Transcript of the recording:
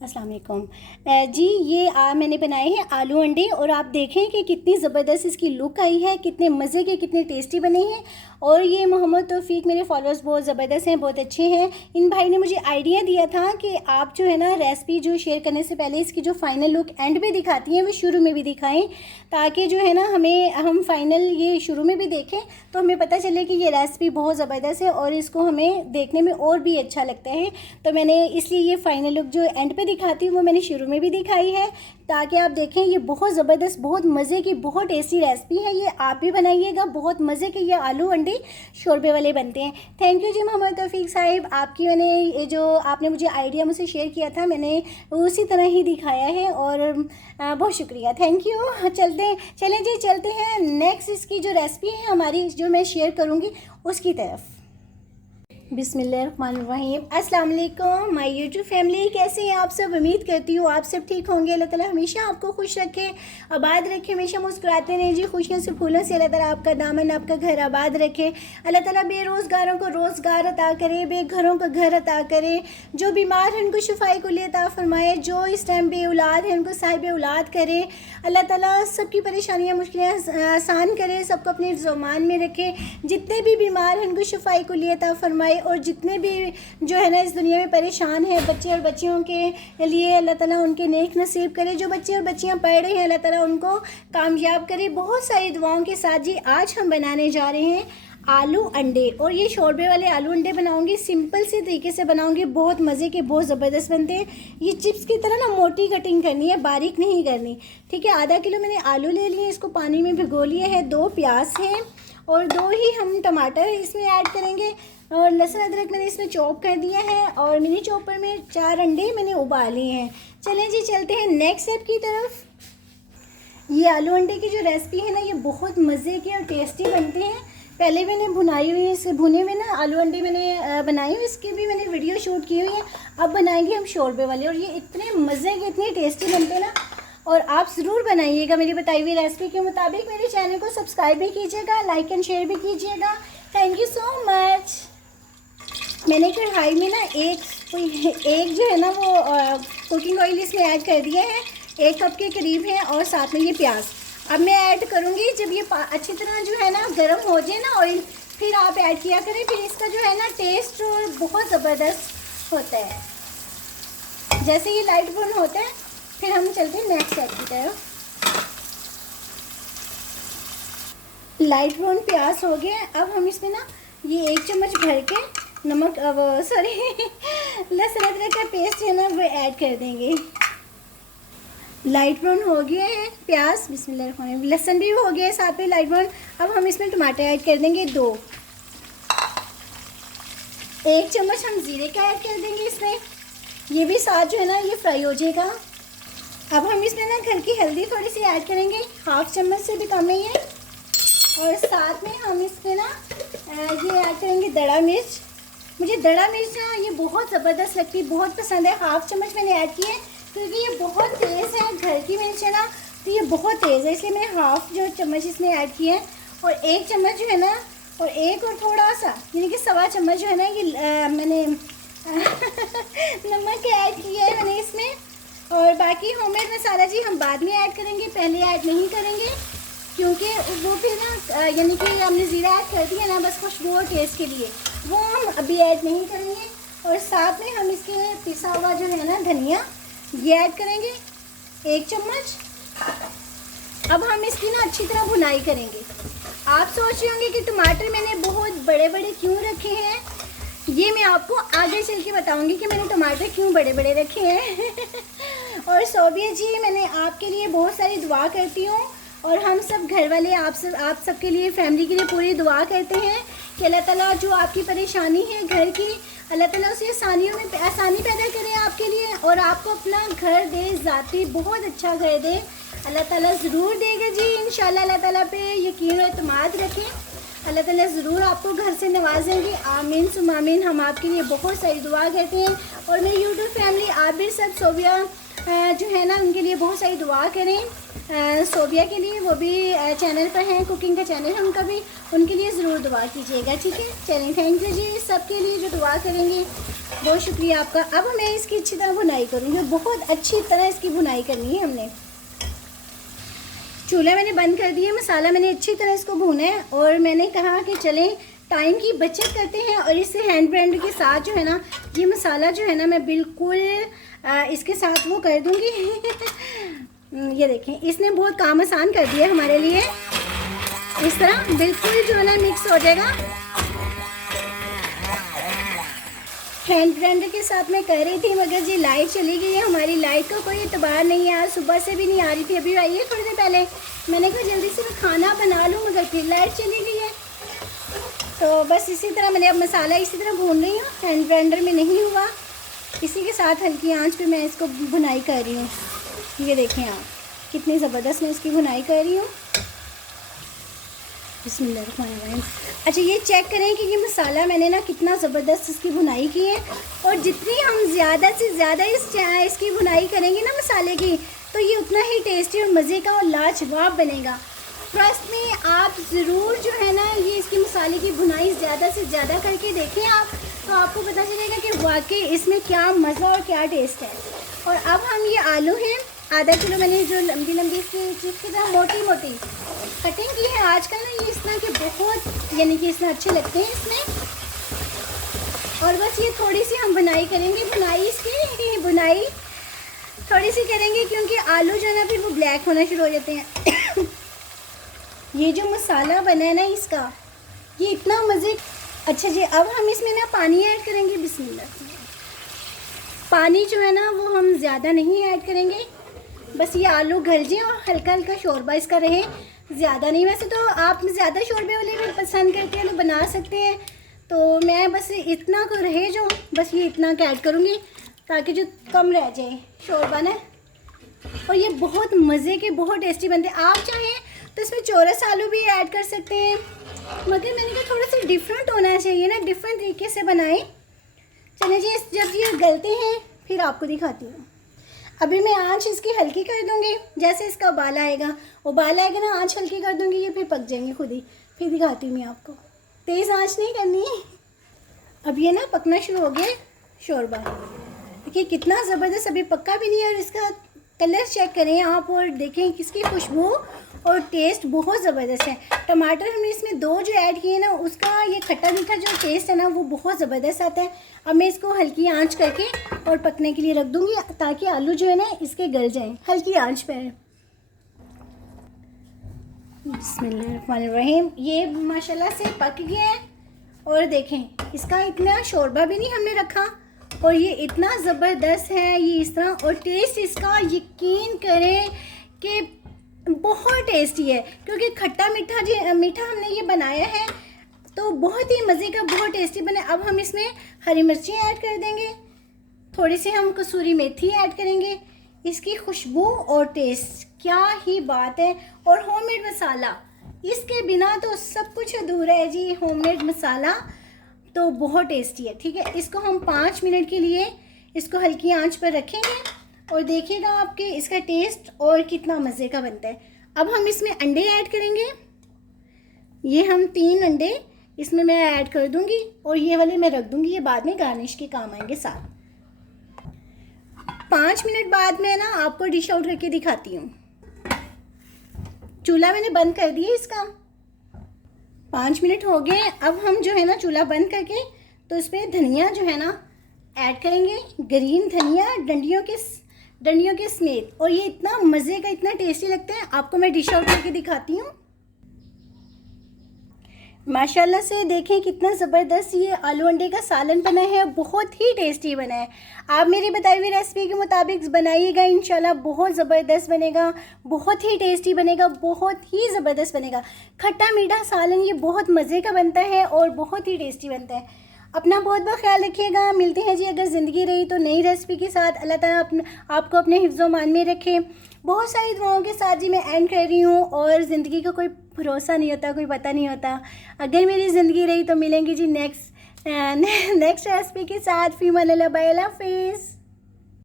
अस्सलाम वालेकुम। जी ये मैंने बनाए हैं आलू अंडे और आप देखें कि कितनी ज़बरदस्त इसकी लुक आई है, कितने मज़े के कितने टेस्टी बने हैं। और ये मोहम्मद तौफीक मेरे फॉलोअर्स बहुत ज़बरदस्त हैं, बहुत अच्छे हैं। इन भाई ने मुझे आइडिया दिया था कि आप जो है ना रेसिपी जो शेयर करने से पहले इसकी जो फ़ाइनल लुक एंड पे दिखाती हैं वो शुरू में भी दिखाएं, ताकि जो है ना हम फ़ाइनल ये शुरू में भी देखें तो हमें पता चले कि ये रेसिपी बहुत ज़बरदस्त है और इसको हमें देखने में और भी अच्छा लगता है। तो मैंने इसलिए ये फ़ाइनल लुक जो एंड पे दिखाती हूँ वो मैंने शुरू में भी दिखाई है, ताकि आप देखें। ये बहुत ज़बरदस्त, बहुत मज़े की, बहुत टेस्टी रेसिपी है। ये आप भी बनाइएगा, बहुत मज़े के ये आलू अंडे शोरबे वाले बनते हैं। थैंक यू जी मोहम्मद तौफीक साहिब, आपकी मैंने ये जो आपने मुझे आइडिया मुझसे शेयर किया था मैंने उसी तरह ही दिखाया है और बहुत शुक्रिया, थैंक यू। चलें जी, चलते हैं नेक्स्ट इसकी जो रेसिपी है हमारी जो मैं शेयर करूँगी उसकी तरफ। बिस्मिल्लाहिर्रहमानिर्रहीम। अस्सलाम वालेकुम माय यूट्यूब फैमिली, कैसे हैं आप सब? उम्मीद करती हूँ आप सब ठीक होंगे। अल्लाह ताला हमेशा आपको खुश रखे, आबाद रखे, हमेशा मुस्कुराते रहें जी। खुशियों से फूलों से अल्लाह ताला आपका दामन, आपका घर आबाद रखे। अल्लाह ताला बेरोज़गारों को रोज़गार अता करे, बेघरों को घर अता करे, जो बीमार हैं उनको शिफाई कुल्ली अता फरमाए, जो इस टाइम बे औलाद हैं उनको साहिब औलाद करे। अल्लाह ताला सबकी परेशानियाँ मुश्किलें आसान करे, सबको अपने ज़ुबान में रखे। जितने भी बीमार हैं उनको शिफाई कुल्ली अता फरमाए और जितने भी जो है ना इस दुनिया में परेशान हैं बच्चे और बच्चियों के लिए अल्लाह ताला उनके नेक नसीब करे। जो बच्चे और बच्चियां पढ़ रहे हैं अल्लाह ताला उनको कामयाब करे। बहुत सारी दुआओं के साथ जी आज हम बनाने जा रहे हैं आलू अंडे, और ये शोरबे वाले आलू अंडे बनाऊंगी, सिंपल से तरीके से बनाऊंगी, बहुत मज़े के, बहुत ज़बरदस्त बनते हैं। ये चिप्स की तरह ना मोटी कटिंग करनी है, बारीक नहीं करनी, ठीक है। आधा किलो मैंने आलू ले लिए, इसको पानी में भिगो लिए है। 2 प्याज हैं और 2 ही हम टमाटर इसमें ऐड करेंगे, और लहसुन अदरक मैंने इसमें चॉप कर दिया है, और मिनी चॉपर में 4 अंडे मैंने उबाले हैं। चलें जी, चलते हैं नेक्स्ट स्टेप की तरफ। ये आलू अंडे की जो रेसिपी है ना ये बहुत मज़े के और टेस्टी बनते हैं। पहले मैंने भुने हुए ना आलू अंडे मैंने बनाए हुए, इसकी भी मैंने वीडियो शूट की हुई है। अब बनाएंगे हम शोरबे वाले, और ये इतने मज़े के, इतने टेस्टी बनते हैं ना, और आप ज़रूर बनाइएगा मेरी बताई हुई रेसिपी के मुताबिक। मेरे चैनल को सब्सक्राइब भी कीजिएगा, लाइक एंड शेयर भी कीजिएगा। Thank you so much. मैंने कढ़ाई में ना एक जो है ना वो कुकिंग ऑयल इसमें ऐड कर दिया है, 1 कप के करीब है, और साथ में ये प्याज अब मैं ऐड करूँगी। जब ये अच्छी तरह जो है ना गर्म हो जाए ना ऑयल, फिर आप ऐड किया करें, फिर इसका जो है ना टेस्ट बहुत ज़बरदस्त होता है। जैसे ये लाइट ब्राउन होता है फिर हम चलते हैं नेक्स्ट स्टेप की तरफ। लाइट ब्राउन प्याज हो गया, अब हम इसमें ना ये 1 चम्मच भर के नमक लहसुन अदरक का पेस्ट है ना वो ऐड कर देंगे। लाइट ब्राउन हो गया है प्याज, बिस्मिल्लाह, लहसुन भी हो गया है साथ में लाइट ब्राउन। अब हम इसमें टमाटर ऐड कर देंगे 2। 1 चम्मच हम ज़ीरे का ऐड कर देंगे इसमें, ये भी साथ जो है ना ये फ्राई हो जाएगा। अब हम इसमें ना घर की हल्दी थोड़ी सी ऐड करेंगे, 1/2 चम्मच से भी कम नहीं है, और साथ में हम इसमें ना ये ऐड करेंगे दड़ा मिर्च। मुझे दड़ा मिर्च ना ये बहुत ज़बरदस्त लगती है, बहुत पसंद है। 1/2 चम्मच मैंने ऐड की है क्योंकि ये बहुत तेज़ है, घर की मिर्च है ना तो ये बहुत तेज़ है, इसलिए मैंने 1/2 जो चम्मच इसमें ऐड किया है। और 1 चम्मच जो है ना, और एक और थोड़ा सा यानी कि 1/4 चम्मच जो है ना ये मैंने नमक ऐड किया है मैंने इसमें। और बाकी होममेड मसाला जी हम बाद में ऐड करेंगे, पहले ऐड नहीं करेंगे, क्योंकि वो फिर ना यानी कि हमने ज़ीरा ऐड कर दिया ना बस खुशबू और टेस्ट के लिए, वो हम अभी ऐड नहीं करेंगे। और साथ में हम इसके पिसा हुआ जो है ना धनिया ये ऐड करेंगे 1 चम्मच। अब हम इसकी ना अच्छी तरह भुनाई करेंगे। आप सोच रहे होंगे कि टमाटर मैंने बहुत बड़े बड़े क्यों रखे हैं, ये मैं आपको आगे चल के बताऊँगी कि मैंने टमाटर क्यों बड़े बड़े रखे हैं। और सोबिया जी, मैंने आपके लिए बहुत सारी दुआ करती हूँ, और हम सब घर वाले आप सबके लिए, फैमिली के लिए पूरी दुआ करते हैं कि अल्लाह ताला जो आपकी परेशानी है घर की, अल्लाह ताला उसे आसानी पैदा करे आपके लिए, और आपको अपना घर दे, ज़ाती बहुत अच्छा घर दे। अल्लाह ताला ज़रूर देगा जी, इंशाल्लाह। अल्लाह ताला पे यकीन और एतमाद रखें, अल्लाह ताला ज़रूर आपको घर से नवाजेंगे। आमीन सुम आमीन। हम आपके लिए बहुत सारी दुआ करते हैं। और मेरी यूट्यूब फैमिली, आप भी सब सोबिया जो है ना उनके लिए बहुत सारी दुआ करें। सोबिया के लिए, वो भी चैनल पर हैं, कुकिंग का चैनल है उनका भी, उनके लिए ज़रूर दुआ कीजिएगा, ठीक है। चलें, थैंक यू जी सबके लिए जो दुआ करेंगे, बहुत शुक्रिया आपका। अब मैं इसकी अच्छी तरह भुनाई करूँगी, बहुत अच्छी तरह इसकी भुनाई करनी है हमने। चूल्हा मैंने बंद कर दिया, मसाला मैंने अच्छी तरह इसको भूना है और मैंने कहा कि चलें टाइम की बचत करते हैं और इससे हैंड ब्लेंडर के साथ जो है ना ये मसाला जो है ना मैं बिल्कुल इसके साथ वो कर दूँगी। ये देखें, इसने बहुत काम आसान कर दिया हमारे लिए। इस तरह बिल्कुल जो है ना मिक्स हो जाएगा। हैंड ब्लेंडर के साथ मैं कर रही थी मगर जी लाइट चली गई है। हमारी लाइट का कोई एतबार नहीं है, आज सुबह से भी नहीं आ रही थी, अभी आई है थोड़ी देर पहले। मैंने कहा जल्दी से मैं खाना बना लूँ मगर फिर लाइट चली गई है। तो बस इसी तरह मैंने अब मसाला इसी तरह भून रही हूँ, हैंड ब्लेंडर में नहीं हुआ। इसी के साथ हल्की आंच पे मैं इसको भुनाई कर रही हूँ। ये देखें आप कितनी ज़बरदस्त मैं इसकी भुनाई कर रही हूँ। बिस्मिल्लाहिर्रहमानिर्रहीम। अच्छा, ये चेक करें कि ये मसाला मैंने ना कितना ज़बरदस्त इसकी भुनाई की है और जितनी हम ज़्यादा से ज़्यादा इसकी भुनाई करेंगे ना मसाले की, तो ये उतना ही टेस्टी और मज़े का और लाजवाब बनेगा। ट्रस्ट में आप ज़रूर जो है ना ये इसकी मसाले की भुनाई ज़्यादा से ज़्यादा करके देखें आप, तो आपको पता चलेगा कि वाकई इसमें क्या मज़ा और क्या टेस्ट है। और अब हम ये आलू हैं, आधा किलो मैंने जो लंबी लंबी इसकी चिप्स की तरह मोटी मोटी कटिंग की है। आजकल ना ये इस तरह के बहुत यानी कि इसमें अच्छे लगते हैं इसमें। और बस ये थोड़ी सी हम बुनाई करेंगे, बुनाई थोड़ी सी करेंगे क्योंकि आलू जो है ना फिर वो ब्लैक होना शुरू हो जाते हैं। ये जो मसाला बना है ना इसका, ये इतना मज़े। अच्छा जी, अब हम इसमें ना पानी ऐड करेंगे। बिस्मिल्लाह। पानी जो है ना वो हम ज़्यादा नहीं ऐड करेंगे, बस ये आलू गल जाए और हल्का हल्का शोरबा इसका रहे, ज़्यादा नहीं। वैसे तो आप ज़्यादा शोरबे वाले भी पसंद करते हैं तो बना सकते हैं, तो मैं बस इतना को रहे जो बस ये इतना का ऐड करूँगी ताकि जो कम रह जाए शोरबा ना। और ये बहुत मज़े के बहुत टेस्टी बनते हैं। आप चाहें तो इसमें चौरस आलू भी ऐड कर सकते हैं, मगर मैंने कहा थोड़ा सा डिफरेंट होना चाहिए ना, डिफरेंट तरीके से बनाएं। चलिए जी, जब ये गलते हैं फिर आपको दिखाती हूँ। अभी मैं आँच इसकी हल्की कर दूँगी, जैसे इसका उबाला आएगा ना आँच हल्की कर दूँगी, ये फिर पक जाएंगे खुद ही। फिर दिखाती हूँ मैं आपको, तेज़ आँच नहीं करनी है। अब ये ना पकना शुरू हो गया शोरबा, देखिए कितना ज़बरदस्त, अभी पक्का भी नहीं है। और इसका कलर चेक करें आप और देखें किसकी खुशबू और टेस्ट बहुत ज़बरदस्त है। टमाटर हमने इसमें 2 जो ऐड किए ना, उसका ये खट्टा मीठा जो टेस्ट है ना वो बहुत ज़बरदस्त आता है। अब मैं इसको हल्की आंच करके और पकने के लिए रख दूँगी ताकि आलू जो है ना इसके गल जाएं हल्की आंच पर। बिस्मिल्लाहिर्रहमानिर्रहीम। ये माशाल्लाह से पक गया है और देखें इसका इतना शोरबा भी नहीं हमने रखा और ये इतना ज़बरदस्त है ये इस तरह। और टेस्ट इसका यकीन करें कि बहुत टेस्टी है, क्योंकि खट्टा मीठा हमने ये बनाया है तो बहुत ही मज़े का बहुत टेस्टी बने। अब हम इसमें हरी मिर्ची ऐड कर देंगे, थोड़ी सी हम कसूरी मेथी ऐड करेंगे। इसकी खुशबू और टेस्ट क्या ही बात है। और होममेड मसाला, इसके बिना तो सब कुछ अधूरा है जी। होममेड मसाला तो बहुत टेस्टी है, ठीक है। इसको हम 5 मिनट के लिए इसको हल्की आंच पर रखेंगे और देखिएगा आपके इसका टेस्ट और कितना मज़े का बनता है। अब हम इसमें अंडे ऐड करेंगे। ये हम 3 अंडे इसमें मैं ऐड कर दूंगी और ये वाले मैं रख दूंगी, ये बाद में गार्निश के काम आएंगे साथ। 5 मिनट बाद मैं ना आपको डिश आउट करके दिखाती हूँ। चूल्हा मैंने बंद कर दिया इसका, 5 मिनट हो गए। अब हम जो है ना चूल्हा बंद करके तो इस पर धनिया जो है ना ऐड करेंगे, ग्रीन धनिया डंडियों के समेत। और ये इतना मज़े का इतना टेस्टी लगता है, आपको मैं डिश आउट करके दिखाती हूँ। माशाल्लाह से देखें कितना ज़बरदस्त ये आलू अंडे का सालन बना है, बहुत ही टेस्टी बना है। आप मेरी बताई हुई रेसिपी के मुताबिक बनाइएगा, इंशाल्लाह बहुत ज़बरदस्त बनेगा, बहुत ही टेस्टी बनेगा, बहुत ही ज़बरदस्त बनेगा। खट्टा मीठा सालन ये बहुत मज़े का बनता है और बहुत ही टेस्टी बनता है। अपना बहुत बहुत ख्याल रखिएगा। मिलते हैं जी अगर ज़िंदगी रही तो नई रेसिपी के साथ। अल्लाह ताला आपको अपने हिफ्ज़ मान में रखे। बहुत सारी दुआओं के साथ जी मैं एंड कर रही हूँ। और ज़िंदगी का कोई भरोसा नहीं होता, कोई पता नहीं होता। अगर मेरी ज़िंदगी रही तो मिलेंगी जी नेक्स्ट रेसिपी के साथ। फ़ी अमान अल्लाह, बाय, अल्लाह हाफ़िज़।